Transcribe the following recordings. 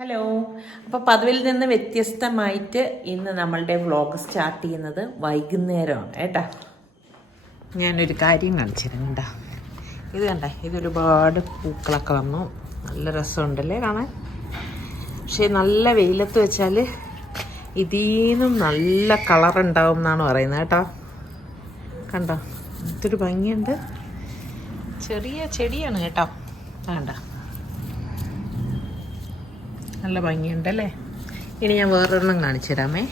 Hello. അപ്പോൾ പതിവിൽ നിന്ന് വ്യത്യസ്തമായിട്ട് ഇന്ന് നമ്മളുടെ വ്ളോഗ് സ്റ്റാർട്ട് ചെയ്യുന്നത് വൈകുന്നേരമാണ് കേട്ടോ. ഞാനൊരു കാര്യം കാണിച്ചിരുന്നുണ്ടാ. ഇത് കണ്ടേ, ഇതൊരുപാട് പൂക്കളൊക്കെ വന്നു. നല്ല രസമുണ്ടല്ലേ കാണാൻ. പക്ഷേ നല്ല വെയിലത്ത് വെച്ചാൽ ഇതിന്നും നല്ല കളറുണ്ടാവും എന്നാണ് പറയുന്നത് കേട്ടോ. കണ്ടോ, ഇതൊരു ഭംഗിയുണ്ട്. ചെറിയ ചെടിയാണ് കേട്ടോ. വേണ്ട, നല്ല ഭംഗിയുണ്ടല്ലേ. ഇനി ഞാൻ വേറൊരെണ്ണം കാണിച്ചു തരാമേ.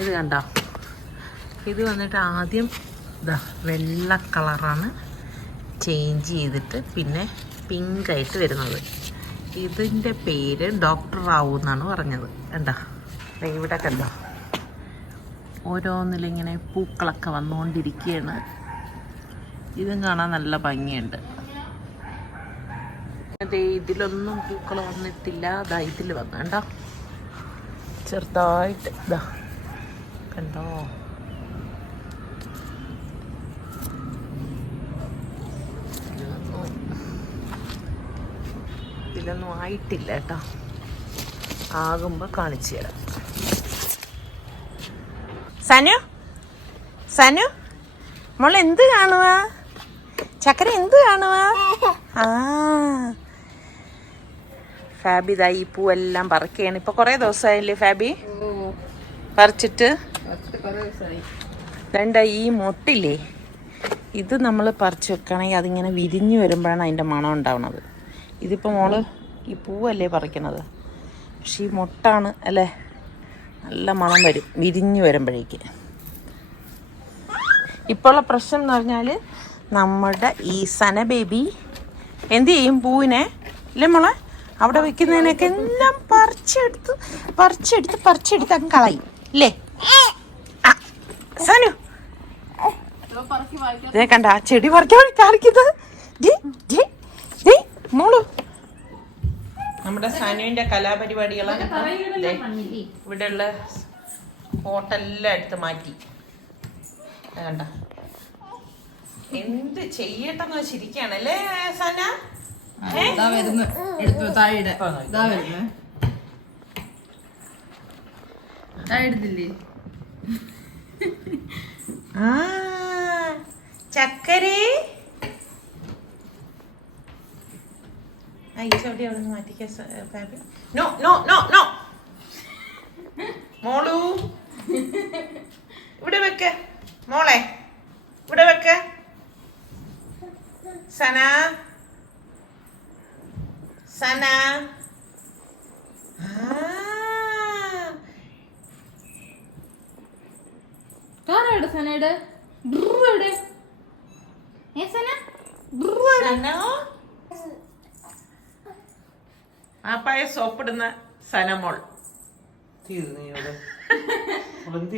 ഇത് കണ്ടോ, ഇത് വന്നിട്ട് ആദ്യം ഇതാ വെള്ള കളറാണ്, ചേഞ്ച് ചെയ്തിട്ട് പിന്നെ പിങ്കായിട്ട് വരുന്നത്. ഇതിൻ്റെ പേര് ഡോക്ടർ റാവു എന്നാണ് പറഞ്ഞത്. കണ്ടോ, ഇവിടെ കണ്ടോ, ഓരോന്നിലിങ്ങനെ പൂക്കളൊക്കെ വന്നുകൊണ്ടിരിക്കുകയാണ്. ഇതും കാണാൻ നല്ല ഭംഗിയുണ്ട്. അതെ, ഇതിലൊന്നും പൂക്കൾ വന്നിട്ടില്ല. അതാ ഇതിൽ വന്നു കണ്ടോ, ചെറുതായിട്ട് ഇതാ കണ്ടോ. ഇതിലൊന്നും ആയിട്ടില്ല കേട്ടോ. ആകുമ്പോൾ കാണിച്ചു തരാം. സനു, സനു മോൾ എന്ത് കാണുക? ചക്കര എന്ത് കാണുക? ആ, ഫാബി ഇതാ ഈ പൂവെല്ലാം പറിക്കുകയാണ്. ഇപ്പൊ കുറേ ദിവസമായില്ലേ ഫാബി പറിച്ചിട്ട്? വേണ്ട, ഈ മൊട്ടില്ലേ, ഇത് നമ്മൾ പറിച്ച് വെക്കുകയാണെങ്കിൽ അതിങ്ങനെ വിരിഞ്ഞു വരുമ്പോഴാണ് അതിൻ്റെ മണം ഉണ്ടാവുന്നത്. ഇതിപ്പോൾ മോള് ഈ പൂവല്ലേ പറിക്കണത്, പക്ഷെ ഈ മൊട്ടാണ് അല്ലേ, നല്ല മണം വരും വിരിഞ്ഞു വരുമ്പോഴേക്ക്. ഇപ്പോഴുള്ള പ്രശ്നം എന്ന് പറഞ്ഞാൽ നമ്മുടെ ഈ സന ബേബി എന്ത് ചെയ്യും, പൂവിനെ ഇല്ലേ മോളെ, അവിടെ വെക്കുന്നതിനൊക്കെ എല്ലാം പറിച്ചെടുത്ത് അങ്ങ് കളയും ഇല്ലേ. സനു ഇതേ കണ്ട, ആ ചെടി പറിക്കാൻ കാണിക്കുന്നത് മോളു. നമ്മുടെ സനുവിന്റെ കലാപരിപാടികളാണ്. ഇവിടെയുള്ള ഫോട്ടെല്ലാം എടുത്ത് മാറ്റി. കണ്ട, എന്ത് ചെയ്യട്ടെന്ന് വെച്ചിരിക്കുകയാണല്ലേ സന. ആ ചക്കരേ, ഈ ചവിട്ടി അവിടെ നിന്ന് മാറ്റിക്കാൻ. നോ നോ നോ നോ മോളു, ഇവിടെ വെക്ക മോളെ, ഇവിടെ വെക്ക. സന, സന, ആപ്പായ സോപ്പിടുന്ന സനമോൾ.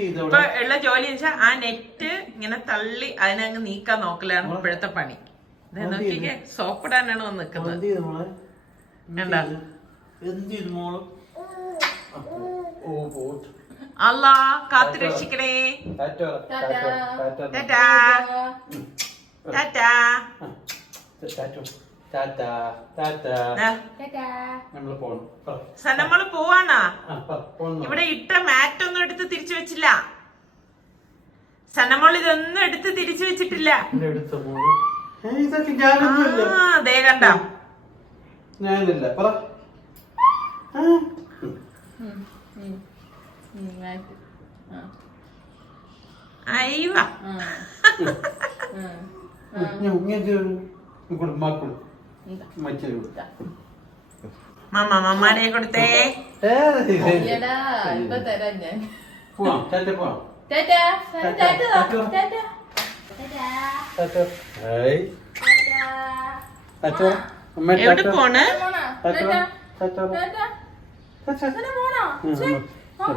ഇപ്പൊ ഉള്ള ജോലി വെച്ചാൽ ആ നെറ്റ് ഇങ്ങനെ തള്ളി അതിനങ്ങ് നീക്കാൻ നോക്കലാണ് ഇപ്പോഴത്തെ പണി. നോക്കിക്കേ, സോപ്പിടാനാണ് വന്ന് നിൽക്കുന്നത്. അല്ലാ കാത്തു രക്ഷിക്കണേ. സനമ്മള് പോവാണാ? ഇവിടെ ഇട്ട മാറ്റൊന്നും എടുത്ത് തിരിച്ചു വെച്ചില്ല. സനമ്മൾ ഇതൊന്നും എടുത്ത് തിരിച്ചു വെച്ചിട്ടില്ല. ദേ കണ്ട, അയ്യോ മമ്മാനെ കൊടുത്തേ. എവിടെ പോണ്?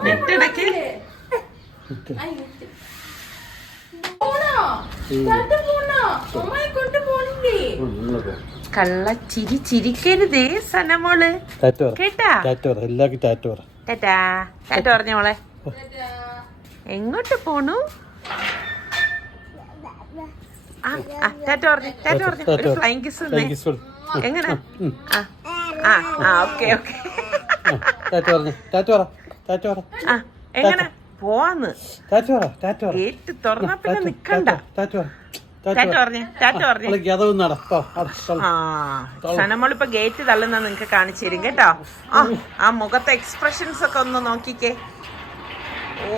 നെട്ടിടക്ക് കള്ള ചിരി ചിരിക്കരുതേ സനമോള് കേട്ടാ. ടാറ്റ പറഞ്ഞ മോളെ. എങ്ങോട്ട് പോണു? ടാറ്റ പറഞ്ഞു, ടാറ്റ പറഞ്ഞു. ഒരു ഫ്ലൈങ് കിസ്. എങ്ങനെ? ആ ആ ആ ഓക്കെ ഓക്കെ. എങ്ങനെ പോവാന്ന്? ഗേറ്റ് തുറന്നാ പിന്നെ നിക്കണ്ട. സനമോളിപ്പോ ഗേറ്റ് തള്ളുന്ന നിങ്ങക്ക് കാണിച്ചു തരും കേട്ടോ. ആ മുഖത്തെ എക്സ്പ്രഷൻസ് ഒക്കെ ഒന്ന് നോക്കിക്കേ. ഓ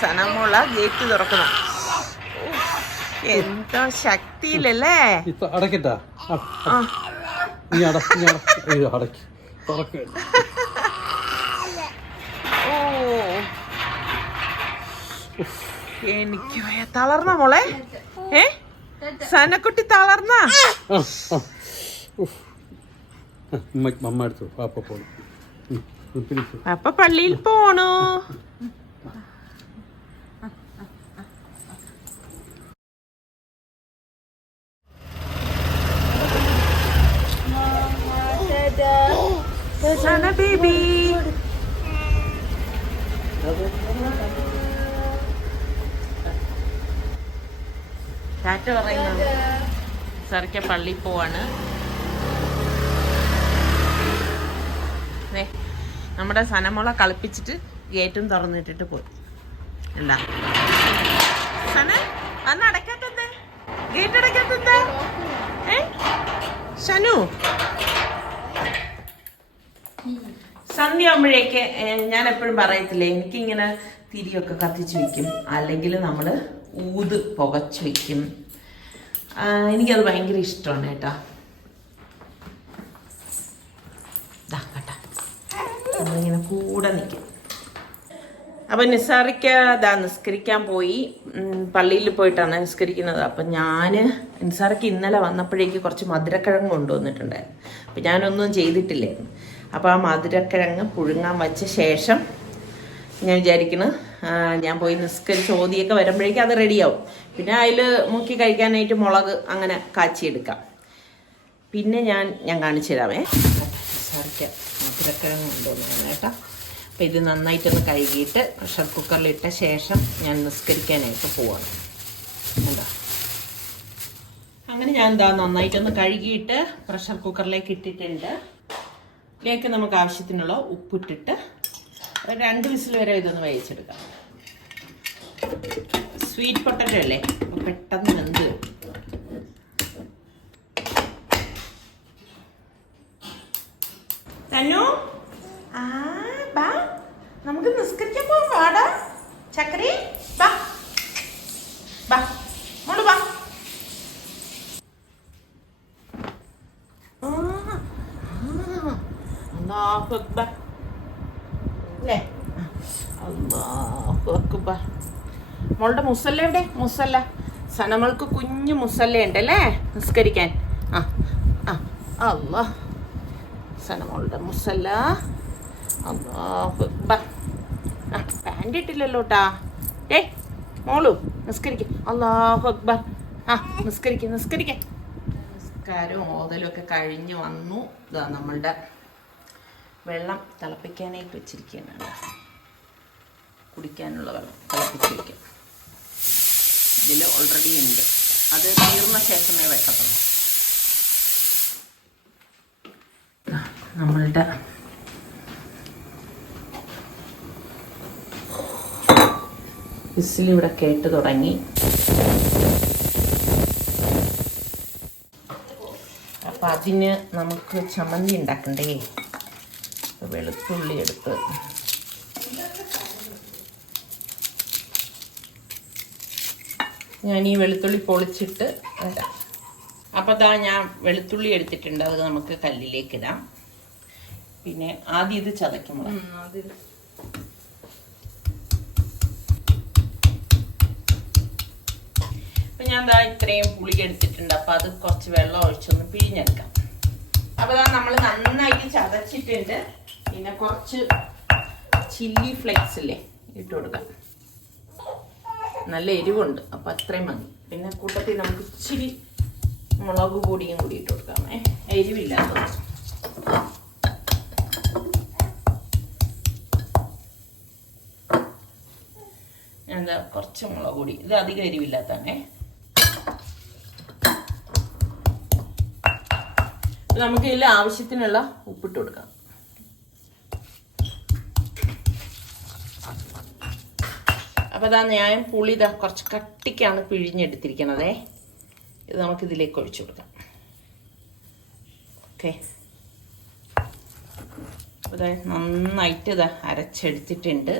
സനമോള ഗേറ്റ് തുറക്കുന്ന എന്താ ശക്തിയിലല്ലേ. എനിക്ക് തളർന്ന മോളെ. സനക്കുട്ടി തളർന്ന. അപ്പ പള്ളിയിൽ പോണു. Sana baby. ടാറ്റ പറയുന്നത്. സാറിക്ക പള്ളി പോവാണ്. നമ്മുടെ സനമോളെ കളിപ്പിച്ചിട്ട് ഗേറ്റും തുറന്നിട്ടിട്ട് പോയി. അല്ല സന അന്ന് അടയ്ക്കാത്തത്, ഗേറ്റ് അടയ്ക്കാത്തത്. ഷനു സന്ധ്യ ആകുമ്പോഴേക്ക് ഞാൻ എപ്പോഴും പറയത്തില്ലേ, എനിക്കിങ്ങനെ തിരിയൊക്കെ കത്തിച്ച് വെക്കും, അല്ലെങ്കിൽ നമ്മൾ ഊത് പുകച്ച് വെക്കും. എനിക്കത് ഭയങ്കര ഇഷ്ടമാണ് കേട്ടോ. കേട്ടാ നമ്മളിങ്ങനെ കൂടെ നിൽക്കും. അപ്പം നിസാറിക്ക നിസ്കരിക്കാൻ പോയി. പള്ളിയിൽ പോയിട്ടാണ് നിസ്കരിക്കുന്നത്. അപ്പം നിസാറിക്ക് ഇന്നലെ വന്നപ്പോഴേക്ക് കുറച്ച് മധുരക്കിഴങ്ങ് കൊണ്ടുവന്നിട്ടുണ്ടായിരുന്നു. അപ്പം ഞാനൊന്നും ചെയ്തിട്ടില്ലായിരുന്നു. അപ്പോൾ ആ മധുരക്കിഴങ്ങ് പുഴുങ്ങാൻ വച്ച ശേഷം ഞാൻ വിചാരിക്കുന്നു ഞാൻ പോയി നിസ്കരിച്ച് ഓതിയൊക്കെ വരുമ്പോഴേക്കും അത് റെഡിയാവും. പിന്നെ അതിൽ മുക്കി കഴിക്കാനായിട്ട് മുളക് അങ്ങനെ കാച്ചിയെടുക്കാം. പിന്നെ ഞാൻ കാണിച്ചു തരാമേ. നിസാറിക്ക മധുരക്കിഴങ്ങ് കൊണ്ടുവന്നതാണ് കേട്ടോ. അപ്പം ഇത് നന്നായിട്ടൊന്ന് കഴുകിയിട്ട് പ്രഷർ കുക്കറിലിട്ട ശേഷം ഞാൻ നിസ്കരിക്കാനായിട്ട് പോവാണ്. എന്താ അങ്ങനെ ഞാൻ നന്നായിട്ടൊന്ന് കഴുകിയിട്ട് പ്രഷർ കുക്കറിലേക്ക് ഇട്ടിട്ടുണ്ട്. ഇതിലേക്ക് നമുക്ക് ആവശ്യത്തിനുള്ള ഉപ്പിട്ടിട്ട് 2 വിസിൽ വരെ ഇതൊന്ന് വേവിച്ചെടുക്കാം. സ്വീറ്റ് പൊട്ടറ്റോ അല്ലേ, അപ്പോൾ പെട്ടെന്ന് വെന്ത് വരും. തന്നു ബാ നമുക്ക് നിസ്കരിക്കാൻ പോവാം. വാടാ ചക്കരി, ബാ ബാ മോള് ബാ. അല്ലാഹു അക്ബർ അല്ലേ, അല്ലാഹു അക്ബർ. മോളുടെ മുസല്ല എവിടെ? മുസല്ല സനമൾക്ക് കുഞ്ഞു മുസല്ല ഉണ്ടല്ലേ നിസ്കരിക്കാൻ. അല്ലാ സനമോളുടെ മുസല്ല. അല്ലാഹു അക്ബർ. പാൻറ് ഇട്ടില്ലല്ലോട്ടാ. മോളു നിസ്കരിക്ക. അല്ലാഹു അക്ബർ. നിസ്കരിക്ക. നിസ്കാരവും ഓതലും ഒക്കെ കഴിഞ്ഞ് വന്നു. ഇതാ നമ്മളുടെ വെള്ളം തിളപ്പിക്കാനായിട്ട് വെച്ചിരിക്കുകയാണ്. കുടിക്കാനുള്ള വെള്ളം തിളപ്പിച്ച് വയ്ക്കാം. ഇതിൽ ഓൾറെഡി ഉണ്ട്. അത് തീർന്ന ശേഷമേ വെക്കത്തുള്ളൂ. നമ്മളുടെ വിസിലിവിടെ കേട്ട് തുടങ്ങി. അപ്പം അതിന് നമുക്ക് ചമ്മന്തി ഉണ്ടാക്കണ്ടേ. വെളുത്തുള്ളി എടുത്ത് ഞാൻ ഈ വെളുത്തുള്ളി പൊളിച്ചിട്ട് വരാം. അപ്പോൾ ഞാൻ വെളുത്തുള്ളി എടുത്തിട്ടുണ്ട്. അത് നമുക്ക് കല്ലിലേക്ക് ഇടാം. പിന്നെ ആദ്യം ഇത് ചതയ്ക്കുമ്പോൾ അപ്പം ഞാൻ ഇത്രയും പുളി എടുത്തിട്ടുണ്ട്. അപ്പം അത് കുറച്ച് വെള്ളം ഒഴിച്ചൊന്ന് പിഴിഞ്ഞെടുക്കാം. അപ്പോൾ നമ്മൾ നന്നായിട്ട് ചതച്ചിട്ടുണ്ട്. പിന്നെ കുറച്ച് ചില്ലി ഫ്ലേക്സ് ഇല്ലേ ഇട്ട് കൊടുക്കാം. നല്ല എരിവുണ്ട്, അപ്പം അത്രയും മതി. പിന്നെ കൂട്ടത്തിൽ നമുക്ക് ഇച്ചിരി മുളക് പൊടിയും കൂടി ഇട്ട് കൊടുക്കാമേ, എരിവില്ലാത്ത. എന്താ കുറച്ച് മുളക് പൊടി, ഇത് അധികം എരിവില്ലാത്തതാണേ. നമുക്ക് ഇതിൽ ആവശ്യത്തിനുള്ള ഉപ്പിട്ട് കൊടുക്കാം. അപ്പോൾ അതാ ഞാൻ പുളി ഇതാ കുറച്ച് കട്ടിക്കാണ് പിഴിഞ്ഞെടുത്തിരിക്കണതേ. ഇത് നമുക്കിതിലേക്ക് ഒഴിച്ചു കൊടുക്കാം. ഓക്കെ, അതായത് നന്നായിട്ട് ഇതാ അരച്ചെടുത്തിട്ടുണ്ട്.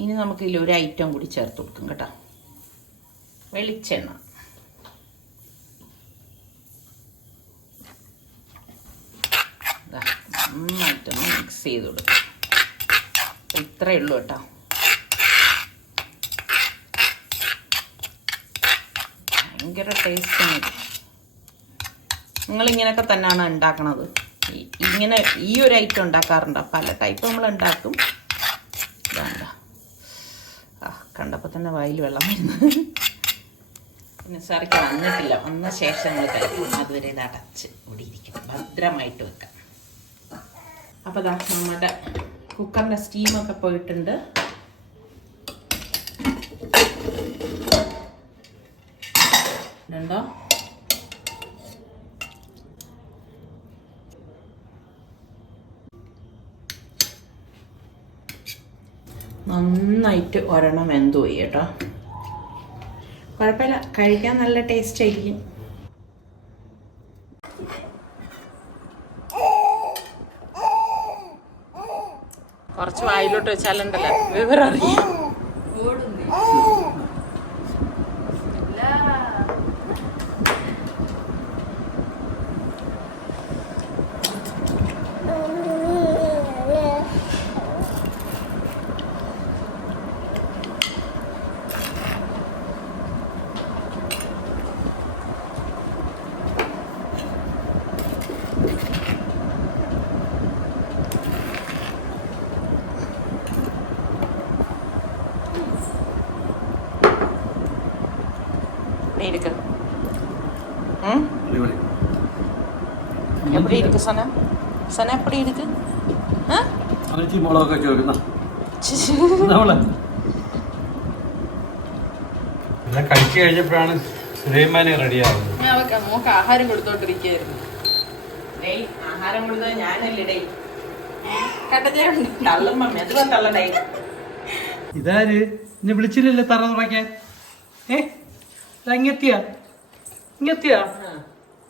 ഇനി നമുക്കിതിൽ ഒരു ഐറ്റം കൂടി ചേർത്ത് കൊടുക്കും കേട്ടോ, വെളിച്ചെണ്ണ. നന്നായിട്ടൊന്ന് മിക്സ് ചെയ്ത് കൊടുക്കും. ഇത്രയേ ഉള്ളൂ കേട്ടോ. ഭയങ്കര ടേസ്റ്റാണ്. നിങ്ങളിങ്ങനെയൊക്കെ തന്നെയാണ് ഉണ്ടാക്കണത്. ഇങ്ങനെ ഈ ഒരു ഐറ്റം ഉണ്ടാക്കാറുണ്ട്. പല ടൈപ്പ് നമ്മൾ ഉണ്ടാക്കും. വേണ്ട, കണ്ടപ്പോൾ തന്നെ വായിൽ വെള്ളം വരുന്നത്. പിന്നെ സാറിക്ക് വന്നിട്ടില്ല, വന്ന ശേഷം നമ്മൾ കഴിക്കും. അതുവരെ ഇത് അടച്ച് ഇവിടെ ഇരിക്കും, ഭദ്രമായിട്ട് വെക്കാം. അപ്പോൾ അതാ നമ്മുടെ കുക്കറിൻ്റെ സ്റ്റീമൊക്കെ പോയിട്ടുണ്ട്. ഉണ്ടോ? നന്നായിട്ട് ഒരെണ്ണം വെന്ത് പോയി കേട്ടോ. കുഴപ്പമില്ല, കഴിക്കാൻ നല്ല ടേസ്റ്റ് ആയിരിക്കും. കുറച്ച് വായിലോട്ട് വെച്ചാലുണ്ടല്ലോ വിവരം അറിയാം. இருக்கு. எப்படி இருக்கு சனா? சனா எப்படி இருக்கு? അനച്ചി മുളകൊക്കെ ചോദിക്കുന്ന എല്ലാം കഴിച്ചു കഴിഞ്ഞപ്പോഴാണ് സുലൈമാന് റെഡിയാവുന്നത്. ഞാൻ മോക്ക് ആഹാരം കൊടുത്തോണ്ടിരിക്കുകയായിരുന്നു. ആഹാരം കൊടുത്തത് ഞാനല്ലേ. തള്ളുമ്പോ മെതുവ തള്ളടേ. ഇതാര് എന്നെ വിളിച്ചില്ലല്ലോ തറ തുറയ്ക്കാൻ? ഇങ്ങെത്തിയാ ഇങ്ങെത്തിയാ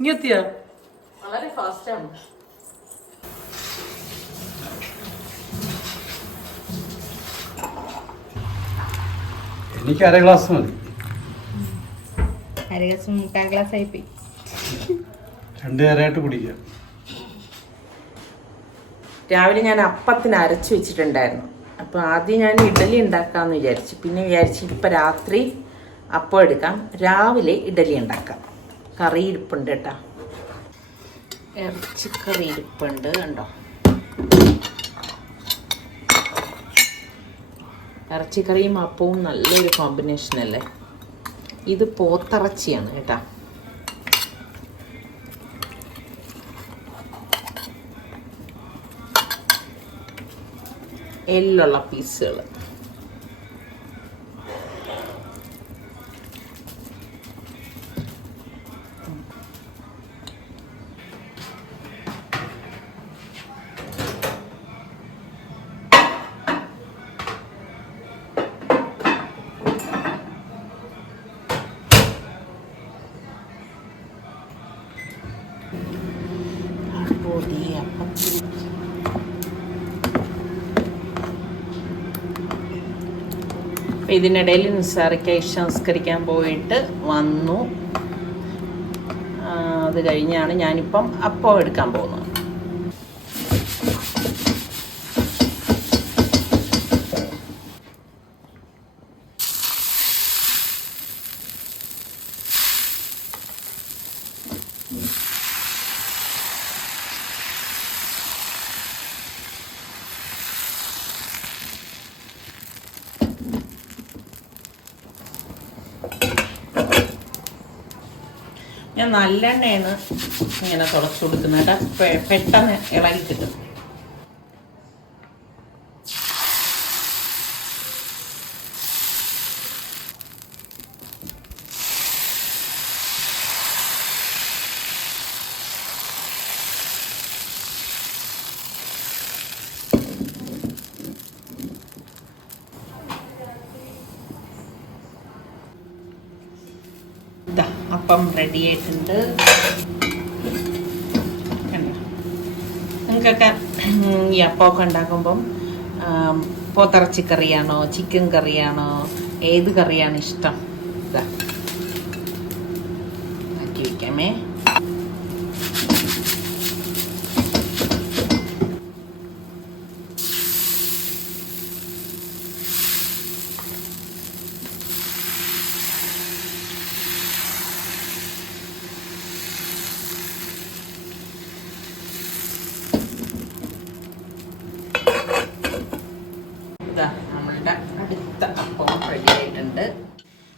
ഇങ്ങെത്തിയാ? വളരെ ഫാസ്റ്റാണ്. എനിക്ക് അര ഗ്ലാസ് മതി. അര ഗ്ലാസ് മുക്കാൽ ഗ്ലാസ് ആയിപ്പോയി. 2 നേരമായിട്ട് കുടിക്കാം. രാവിലെ ഞാൻ അപ്പത്തിന് അരച്ച് വെച്ചിട്ടുണ്ടായിരുന്നു. അപ്പോൾ ആദ്യം ഞാൻ ഇഡലി ഉണ്ടാക്കാമെന്ന് വിചാരിച്ചു. പിന്നെ വിചാരിച്ചു ഇപ്പം രാത്രി അപ്പം എടുക്കാം, രാവിലെ ഇഡലി ഉണ്ടാക്കാം. കറി ഇരിപ്പുണ്ട് കേട്ടോ, ഇറച്ചിക്കറി ഇരിപ്പുണ്ട് കണ്ടോ. ഇറച്ചിക്കറിയും അപ്പവും നല്ലൊരു കോമ്പിനേഷൻ അല്ലേ. ഇത് പോത്തിറച്ചിയാണ് കേട്ടോ. എല്ലുള്ള പീസുകൾ. ഇതിനിടയിൽ നിസ്സാറിക്ക് ഇഷ സംസ്കരിക്കാൻ പോയിട്ട് വന്നു. അത് കഴിഞ്ഞാണ് ഞാനിപ്പം അപ്പം എടുക്കാൻ പോകുന്നത്. ഞാൻ നല്ലെണ്ണയാണ് ഇങ്ങനെ തുടച്ചു കൊടുക്കുന്നത്. പെട്ടെന്ന് ഇളകി കിട്ടും. അപ്പം റെഡി ആയിട്ടുണ്ട്. നിങ്ങൾക്കൊക്കെ ഈ അപ്പമൊക്കെ ഉണ്ടാക്കുമ്പം പോത്തിറച്ചി കറിയാണോ ചിക്കൻ കറിയാണോ ഏത് കറിയാണ് ഇഷ്ടം? ഇതാ ആക്കി വയ്ക്കാമേ. നമ്മളുടെ അടുത്ത അപ്പം റെഡി ആയിട്ടുണ്ട്.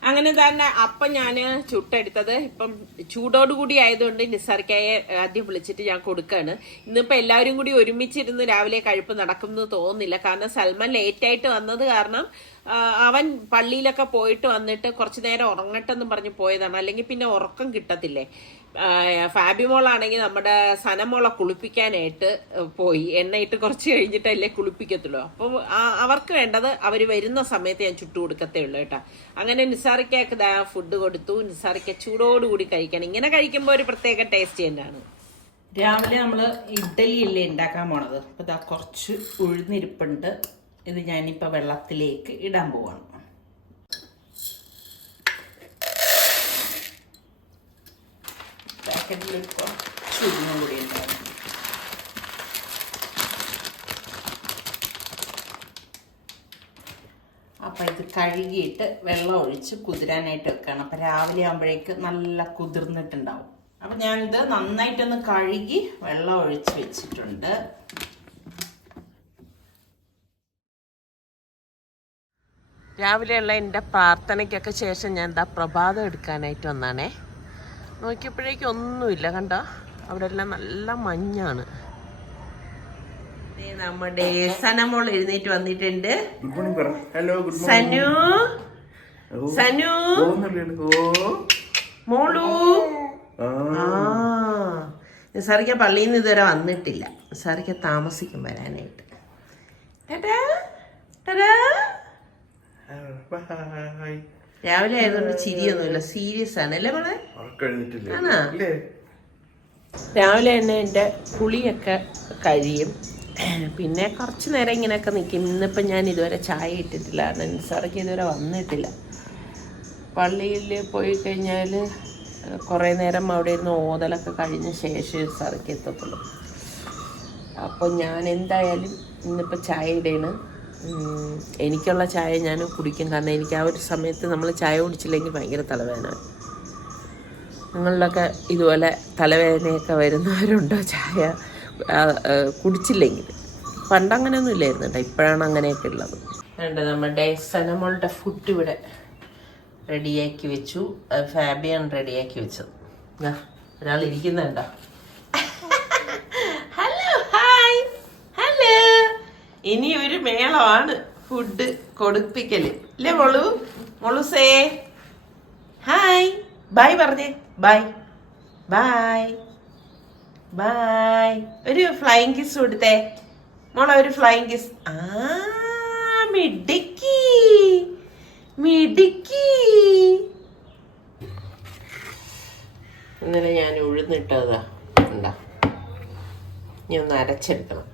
അങ്ങനെ തന്നെ അപ്പം ഞാൻ ചുട്ടെടുത്തത് ഇപ്പം ചൂടോടുകൂടി ആയതുകൊണ്ട് നിസാർക്കായെ ആദ്യം വിളിച്ചിട്ട് ഞാൻ കൊടുക്കാണ്. ഇന്നിപ്പോൾ എല്ലാവരും കൂടി ഒരുമിച്ചിരുന്ന് രാവിലെ കഴിപ്പ് നടക്കുമെന്ന് തോന്നുന്നില്ല. കാരണം സൽമാൻ ലേറ്റായിട്ട് വന്നത് കാരണം അവൻ പള്ളിയിലൊക്കെ പോയിട്ട് വന്നിട്ട് കുറച്ചു നേരം ഉറങ്ങട്ടെന്ന് പറഞ്ഞ് പോയതാണ്. അല്ലെങ്കിൽ പിന്നെ ഉറക്കം കിട്ടത്തില്ലേ. ഫാബിമോളാണെങ്കിൽ നമ്മുടെ സനമോളെ കുളിപ്പിക്കാനായിട്ട് പോയി. എണ്ണയിട്ട് കുറച്ച് കഴിഞ്ഞിട്ടല്ലേ കുളിപ്പിക്കത്തുള്ളൂ. അപ്പോൾ അവർക്ക് വേണ്ടത് അവർ വരുന്ന സമയത്ത് ഞാൻ ചുട്ടു കൊടുക്കത്തേ ഉള്ളൂ കേട്ടോ. അങ്ങനെ നിസാറിക്കക്ക് ഫുഡ് കൊടുത്തു. നിസാറിക്ക ചൂടോടുകൂടി കഴിക്കണം. ഇങ്ങനെ കഴിക്കുമ്പോൾ ഒരു പ്രത്യേക ടേസ്റ്റ് തന്നെയാണ്. രാവിലെ നമ്മൾ ഇഡ്ഡലിയല്ലേ ഉണ്ടാക്കാൻ പോണത്. അപ്പോൾ ഇതാ കുറച്ച് ഉഴുന്നിരിപ്പുണ്ട്. ഇത് ഞാനിപ്പോൾ വെള്ളത്തിലേക്ക് ഇടാൻ പോവാണ്. പാക്കറ്റിൽ കുറച്ച് ഉഴുന്നും കൂടി ഉണ്ടാകും. അപ്പം ഇത് കഴുകിയിട്ട് വെള്ളം ഒഴിച്ച് കുതിരാനായിട്ട് വെക്കണം. അപ്പം രാവിലെ ആകുമ്പോഴേക്ക് നല്ല കുതിർന്നിട്ടുണ്ടാവും. അപ്പം ഞാനിത് നന്നായിട്ടൊന്ന് കഴുകി വെള്ളം ഒഴിച്ച് വെച്ചിട്ടുണ്ട്. രാവിലെയുള്ള എൻ്റെ പ്രാർത്ഥനയ്ക്കൊക്കെ ശേഷം ഞാൻ എന്താ പ്രഭാതം എടുക്കാനായിട്ട് വന്നാണേ. നോക്കിയപ്പോഴേക്കും ഒന്നുമില്ല. കണ്ടോ, അവിടെ എല്ലാം നല്ല മഞ്ഞാണ്. നമ്മുടെ സനമോൾ എഴുന്നേറ്റ് വന്നിട്ടുണ്ട്. സനു സനു മോളു. നിസാറിക്ക പള്ളിയിൽ നിന്ന് ഇതുവരെ വന്നിട്ടില്ല. നിസാറിക്ക താമസിക്കും വരാനായിട്ട്. രാവിലെ ആയതുകൊണ്ട് ചിരിയൊന്നുമില്ല, സീരിയസ് ആണ് അല്ലേ മോളെ? ആണോ? രാവിലെ തന്നെ എൻ്റെ കുളിയൊക്കെ കഴിയും. പിന്നെ കുറച്ച് നേരം ഇങ്ങനെയൊക്കെ നിൽക്കും. ഇന്നിപ്പം ഞാൻ ഇതുവരെ ചായ ഇട്ടിട്ടില്ല. നിസാറിക്ക് ഇതുവരെ വന്നിട്ടില്ല. പള്ളിയിൽ പോയി കഴിഞ്ഞാൽ കുറേ നേരം അവിടെ ഇരുന്ന് ഓതലൊക്കെ കഴിഞ്ഞ ശേഷം നിസാറിക്ക് എത്തത്തുള്ളൂ. അപ്പോൾ ഞാൻ എന്തായാലും ഇന്നിപ്പോൾ ചായ ഇടയാണ്. എനിക്കുള്ള ചായ ഞാൻ കുടിക്കും. കാരണം എനിക്ക് ആ ഒരു സമയത്ത് നമ്മൾ ചായ കുടിച്ചില്ലെങ്കിൽ ഭയങ്കര തലവേദന. നിങ്ങളിലൊക്കെ ഇതുപോലെ തലവേദനയൊക്കെ വരുന്നവരുണ്ടോ ചായ കുടിച്ചില്ലെങ്കിൽ? പണ്ടങ്ങനെയൊന്നും ഇല്ലായിരുന്നു കേട്ടോ, ഇപ്പോഴാണ് അങ്ങനെയൊക്കെ ഉള്ളത്. അതുകൊണ്ട് നമ്മുടെ സനമോളുടെ ഫുഡ് ഇവിടെ റെഡിയാക്കി വെച്ചു. ഫാബിയാണ് റെഡിയാക്കി വെച്ചത്. ഒരാൾ ഇരിക്കുന്നുണ്ടോ? Hello, hi, hello. ഇനി ഒരു മേളമാണ് ഫുഡ് കൊടുപ്പിക്കല് അല്ലേ മോളു? മോളു സേ ഹായ്, ബൈ പറഞ്ഞേ. Bye bye bye. ഒരു ഫ്ലൈങ് കിസ് കൊടുത്തേ മോളെ, ഒരു ഫ്ലൈങ് കിസ്. മിടുക്കി മിടുക്കി. ഇന്നലെ ഞാൻ ഉഴുന്നിട്ടതാ ഉണ്ടാ. ഇനി ഒന്ന് അരച്ചെടുക്കണം.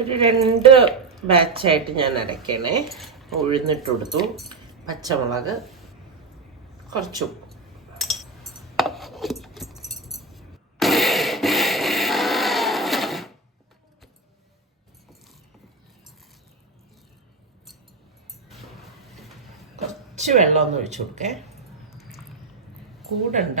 ഒരു 2 ബാച്ചായിട്ട് ഞാൻ അരയ്ക്കണേ. ഉഴുന്നിട്ട് കൊടുത്തു, പച്ചമുളക്, കുറച്ച് ഉപ്പ്. കുറച്ച് വെള്ളം ഒന്ന് ഒഴിച്ചു കൊടുക്കേ, കൂടണ്ട.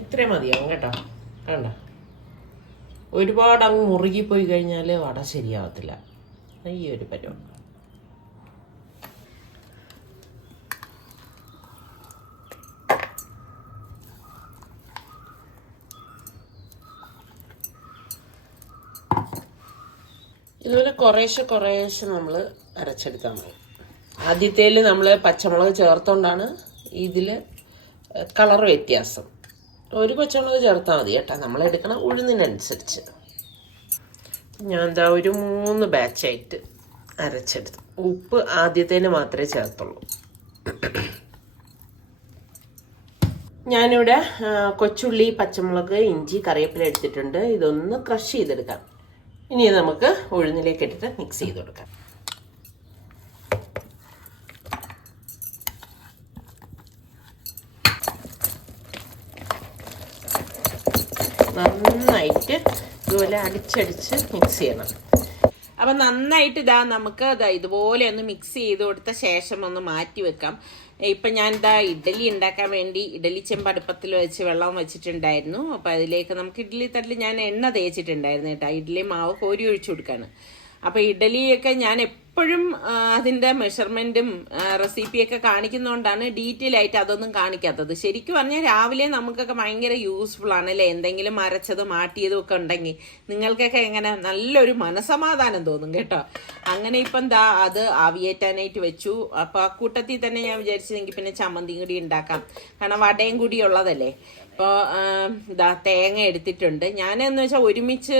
ഇത്രയും മതിയാവും കേട്ടോ. വേണ്ട, ഒരുപാട് അങ്ങ് മുറുകിപ്പോയി കഴിഞ്ഞാൽ വട ശരിയാവത്തില്ല. ഈ ഒരു പരുവം. ഇതുപോലെ കുറേശ്ശെ നമ്മൾ അരച്ചെടുക്കാൻ മതി. ആദ്യത്തേൽ നമ്മൾ പച്ചമുളക് ചേർത്തോണ്ടാണ് ഇതിൽ കളർ വ്യത്യാസം. ഒരു പച്ചമുളക് ചേർത്താൽ മതി കേട്ടോ, നമ്മൾ എടുക്കണം ഉഴുന്നിനനുസരിച്ച്. ഞാൻ എന്താ ഒരു 3 ബാച്ചായിട്ട് അരച്ചെടുത്തു. ഉപ്പ് ആദ്യത്തേന് മാത്രമേ ചേർത്തുള്ളൂ. ഞാനിവിടെ കൊച്ചുള്ളി, പച്ചമുളക്, ഇഞ്ചി, കറിവേപ്പില എടുത്തിട്ടുണ്ട്. ഇതൊന്ന് ക്രഷ് ചെയ്തെടുക്കാം. ഇനി നമുക്ക് ഉഴുന്നിലേക്ക് ഇട്ടിട്ട് മിക്സ് ചെയ്ത് കൊടുക്കാം. നന്നായിട്ട് ഇതുപോലെ അടിച്ചടിച്ച് മിക്സ് ചെയ്യണം. അപ്പം നന്നായിട്ട് നമുക്ക് ഇതുപോലെ ഒന്ന് മിക്സ് ചെയ്ത് കൊടുത്ത ശേഷം ഒന്ന് മാറ്റി വെക്കാം. ഇപ്പം ഞാൻ ഇഡ്ഡലി ഉണ്ടാക്കാൻ വേണ്ടി ഇഡ്ഡലി ചെമ്പ് അടുപ്പത്തിൽ വെച്ച് വെള്ളം വെച്ചിട്ടുണ്ടായിരുന്നു. അപ്പം അതിലേക്ക് നമുക്ക് ഇഡ്ഡലി തട്ടിൽ ഞാൻ എണ്ണ തേച്ചിട്ടുണ്ടായിരുന്നു കേട്ടോ. ഇഡ്ഡലി മാവ് കോരി ഒഴിച്ചു കൊടുക്കാണ്. അപ്പം ഇഡ്ഡലിയൊക്കെ ഞാൻ എപ്പോഴും അതിൻ്റെ മെഷർമെൻറ്റും റെസിപ്പിയൊക്കെ കാണിക്കുന്നതുകൊണ്ടാണ് ഡീറ്റെയിൽ ആയിട്ട് അതൊന്നും കാണിക്കാത്തത്. ശരിക്കും പറഞ്ഞാൽ രാവിലെ നമുക്കൊക്കെ ഭയങ്കര യൂസ്ഫുൾ ആണ് അല്ലേ? എന്തെങ്കിലും അരച്ചതും മാറ്റിയതും ഒക്കെ ഉണ്ടെങ്കിൽ നിങ്ങൾക്കൊക്കെ എങ്ങനെ നല്ലൊരു മനസമാധാനം തോന്നും കേട്ടോ. അങ്ങനെ ഇപ്പം അത് ആവിയേറ്റാനായിട്ട് വെച്ചു. അപ്പോൾ ആ കൂട്ടത്തിൽ തന്നെ ഞാൻ വിചാരിച്ചതെങ്കിൽ പിന്നെ ചമ്മന്തി കൂടി ഉണ്ടാക്കാം, കാരണം വടയും കൂടി ഉള്ളതല്ലേ. ഇപ്പോൾ തേങ്ങ എടുത്തിട്ടുണ്ട്. ഞാനെന്ന് വെച്ചാൽ ഒരുമിച്ച്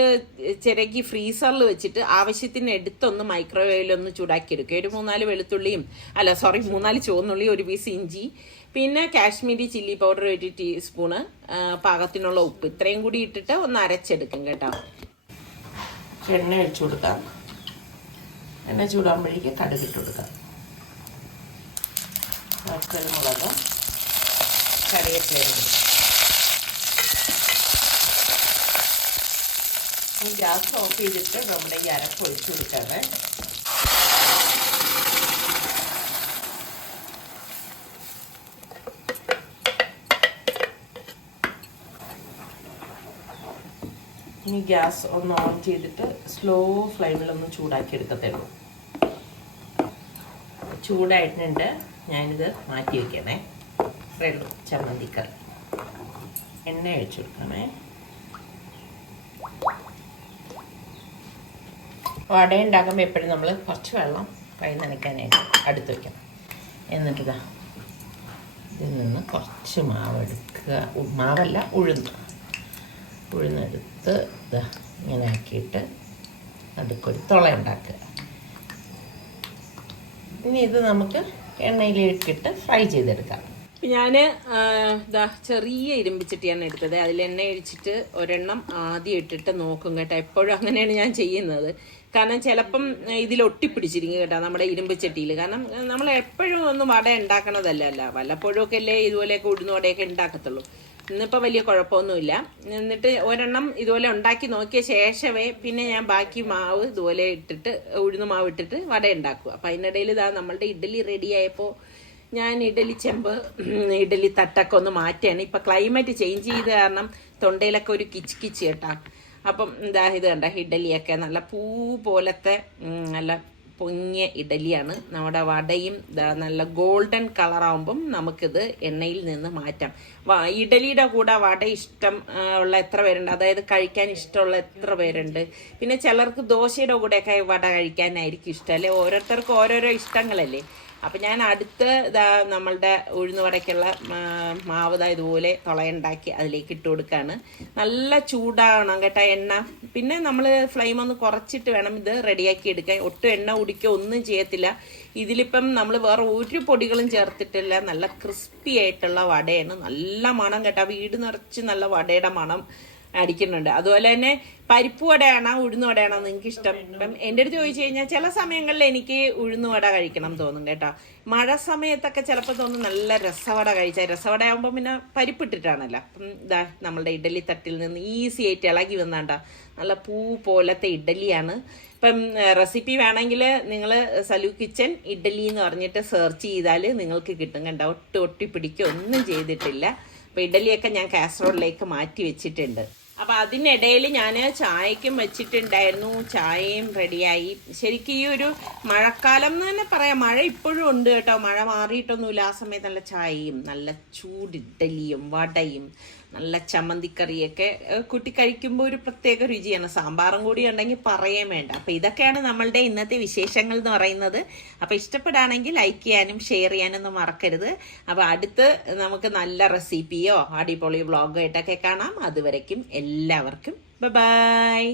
ചിരകി ഫ്രീസറിൽ വെച്ചിട്ട് ആവശ്യത്തിന് എടുത്തൊന്ന് മൈക്രോവേവിലൊന്ന് ചൂടാക്കിയെടുക്കുക. ഒരു 3-4 വെളുത്തുള്ളിയും 3-4 ചുവന്നുള്ളി, ഒരു പീസ് ഇഞ്ചി, പിന്നെ കാശ്മീരി ചില്ലി പൗഡർ 1 ടീസ്പൂണ്, പാകത്തിനുള്ള ഉപ്പ്, ഇത്രയും കൂടി ഇട്ടിട്ട് ഒന്ന് അരച്ചെടുക്കും കേട്ടോ. എണ്ണ ഒഴിച്ചു കൊടുക്കാം. എണ്ണ ചൂടാകുമ്പോഴേക്ക് കടുകിട്ട് കൊടുക്കാം. മുളക്, കറിവേപ്പില. ഗ്യാസ് ഓഫ് ചെയ്തിട്ട് നമ്മുടെ ഈ അരപ്പ് ഒഴിച്ചു കൊടുക്കാണ്. ഇനി ഗ്യാസ് ഒന്ന് ഓൺ ചെയ്തിട്ട് സ്ലോ ഫ്ലെയിമിലൊന്ന് ചൂടാക്കി എടുക്കത്തേ ഉള്ളൂ. ചൂടായിട്ടുണ്ട്. ഞാനിത് മാറ്റി വയ്ക്കണേ. റെഡി ചമ്മന്തിക്കറി. എണ്ണ ഒഴിച്ചു കൊടുക്കണേ. വട ഉണ്ടാക്കുമ്പോൾ എപ്പോഴും നമ്മൾ കുറച്ച് വെള്ളം കൈ നനയ്ക്കാനായിട്ട് അടുത്ത് വയ്ക്കണം. എന്നിട്ട് ഇതിൽ നിന്ന് കുറച്ച് മാവ് എടുക്കുക. മാവല്ല, ഉഴുന്നെടുത്ത് ഇങ്ങനെ ആക്കിയിട്ട് നടുക്കൊരു തുള ഉണ്ടാക്കുക. ഇനി ഇത് നമുക്ക് എണ്ണയിലേക്കിട്ട് ഫ്രൈ ചെയ്തെടുക്കാം. ഞാൻ ചെറിയ ഇരുമ്പിച്ചട്ടിയാണ് എടുത്തത്. അതിൽ എണ്ണ ഒഴിച്ചിട്ട് ഒരെണ്ണം ആദ്യം ഇട്ടിട്ട് നോക്കും കേട്ടോ. എപ്പോഴും അങ്ങനെയാണ് ഞാൻ ചെയ്യുന്നത്. കാരണം ചിലപ്പം ഇതിൽ ഒട്ടിപ്പിടിച്ചിരിക്കും കേട്ടോ നമ്മുടെ ഇരുമ്പ് ചട്ടിയിൽ. കാരണം നമ്മൾ എപ്പോഴും ഒന്നും വട ഉണ്ടാക്കണതല്ല, വല്ലപ്പോഴും ഒക്കെ അല്ലേ ഇതുപോലെയൊക്കെ ഉഴുന്ന് വടയൊക്കെ ഉണ്ടാക്കത്തുള്ളൂ. ഇന്നിപ്പോൾ വലിയ കുഴപ്പമൊന്നുമില്ല. എന്നിട്ട് ഒരെണ്ണം ഇതുപോലെ ഉണ്ടാക്കി നോക്കിയ ശേഷമേ പിന്നെ ഞാൻ ബാക്കി മാവ് ഇതുപോലെ ഇട്ടിട്ട് ഉഴുന്ന് മാവ് ഇട്ടിട്ട് വട ഉണ്ടാക്കും. അപ്പം അതിനിടയിൽ നമ്മളുടെ ഇഡ്ഡലി റെഡിയായപ്പോൾ ഞാൻ ഇഡ്ഡലി ചെമ്പ്, ഇഡ്ഡലി തട്ടൊക്കെ ഒന്ന് മാറ്റിയാണ്. ഇപ്പം ക്ലൈമറ്റ് ചേഞ്ച് ചെയ്ത് കാരണം തൊണ്ടയിലൊക്കെ ഒരു കിച്ച് കിച്ച് കേട്ടാ. അപ്പം ഇത് കണ്ട ഇഡ്ഡലിയൊക്കെ നല്ല പൂ പോലത്തെ നല്ല പൊങ്ങിയ ഇഡ്ഡലിയാണ്. നമ്മുടെ വടയും നല്ല ഗോൾഡൻ കളറാകുമ്പം നമുക്കിത് എണ്ണയിൽ നിന്ന് മാറ്റാം. ഇഡ്ഡലിയുടെ കൂടെ വട ഇഷ്ടം ഉള്ള എത്ര പേരുണ്ട്? അതായത് കഴിക്കാൻ ഇഷ്ടമുള്ള എത്ര പേരുണ്ട്? പിന്നെ ചിലർക്ക് ദോശയുടെ കൂടെയൊക്കെ വട കഴിക്കാനായിരിക്കും ഇഷ്ടം അല്ലേ? ഓരോരുത്തർക്കും ഓരോരോ ഇഷ്ടങ്ങളല്ലേ. അപ്പം ഞാൻ അടുത്ത് നമ്മളുടെ ഉഴുന്ന് വടയ്ക്കുള്ള മാവ് ഇതുപോലെ തുളയുണ്ടാക്കി അതിലേക്ക് ഇട്ട് കൊടുക്കുകയാണ്. നല്ല ചൂടാവണം കേട്ടോ എണ്ണ. പിന്നെ നമ്മൾ ഫ്ലെയിം ഒന്ന് കുറച്ചിട്ട് വേണം ഇത് റെഡിയാക്കി എടുക്കാൻ. ഒട്ടും എണ്ണ കുടിക്കുക ഒന്നും ചെയ്യത്തില്ല. ഇതിലിപ്പം നമ്മൾ വേറെ ഒരു പൊടികളും ചേർത്തിട്ടില്ല. നല്ല ക്രിസ്പി ആയിട്ടുള്ള വടയാണ്. നല്ല മണം കേട്ടോ. വീട് നിറച്ച് നല്ല വടയുടെ മണം അടിക്കുന്നുണ്ട്. അതുപോലെ തന്നെ പരിപ്പ് വടയാണോ ഉഴുന്ന് വടയാണോ നിങ്ങൾക്ക് ഇഷ്ടം? ഇപ്പം എൻ്റെ അടുത്ത് ചോദിച്ചു കഴിഞ്ഞാൽ ചില സമയങ്ങളിൽ എനിക്ക് ഉഴുന്ന് വട കഴിക്കണം തോന്നും കേട്ടോ. മഴ സമയത്തൊക്കെ ചിലപ്പോൾ തോന്നും നല്ല രസവട കഴിച്ചാൽ. രസവട ആകുമ്പോൾ പിന്നെ പരിപ്പിട്ടിട്ടാണല്ലോ. അപ്പം നമ്മളുടെ ഇഡ്ഡലി തട്ടിൽ നിന്ന് ഈസി ആയിട്ട് ഇളകി വന്നാണ്ട നല്ല പൂ പോലത്തെ ഇഡ്ഡലിയാണ്. ഇപ്പം റെസിപ്പി വേണമെങ്കിൽ നിങ്ങൾ സലു കിച്ചൻ ഇഡ്ഡലി എന്ന് പറഞ്ഞിട്ട് സെർച്ച് ചെയ്താൽ നിങ്ങൾക്ക് കിട്ടും കേട്ടോ. ഒട്ടി പിടിക്കുക ഒന്നും ചെയ്തിട്ടില്ല. അപ്പോൾ ഇഡ്ഡലിയൊക്കെ ഞാൻ കാസറോളിലേക്ക് മാറ്റി വെച്ചിട്ടുണ്ട്. അപ്പോൾ അതിനിടയിൽ ഞാൻ ചായക്കും വെച്ചിട്ടുണ്ടായിരുന്നു. ചായയും റെഡിയായി. ശരിക്കും ഈ ഒരു മഴക്കാലം എന്ന് തന്നെ പറയാം. മഴ ഇപ്പോഴും ഉണ്ട് കേട്ടോ. മഴ മാറിയിട്ടൊന്നുമില്ല. ആ സമയത്ത് നല്ല ചായയും നല്ല ചൂട് ഇഡ്ഡലിയും വടയും നല്ല ചമ്മന്തിക്കറിയൊക്കെ കൂട്ടി കഴിക്കുമ്പോൾ ഒരു പ്രത്യേക രുചിയാണ്. സാമ്പാറും കൂടി ഉണ്ടെങ്കിൽ പറയേ വേണ്ട. അപ്പോൾ ഇതൊക്കെയാണ് നമ്മളുടെ ഇന്നത്തെ വിശേഷങ്ങൾ എന്ന് പറയുന്നത്. അപ്പോൾ ഇഷ്ടപ്പെടുകയാണെങ്കിൽ ലൈക്ക് ചെയ്യാനും ഷെയർ ചെയ്യാനൊന്നും മറക്കരുത്. അപ്പോൾ അടുത്ത് നമുക്ക് നല്ല റെസിപ്പിയോ അടിപൊളി വ്ളോഗോ ആയിട്ടൊക്കെ കാണാം. അതുവരയ്ക്കും എല്ലാവർക്കും ബൈ.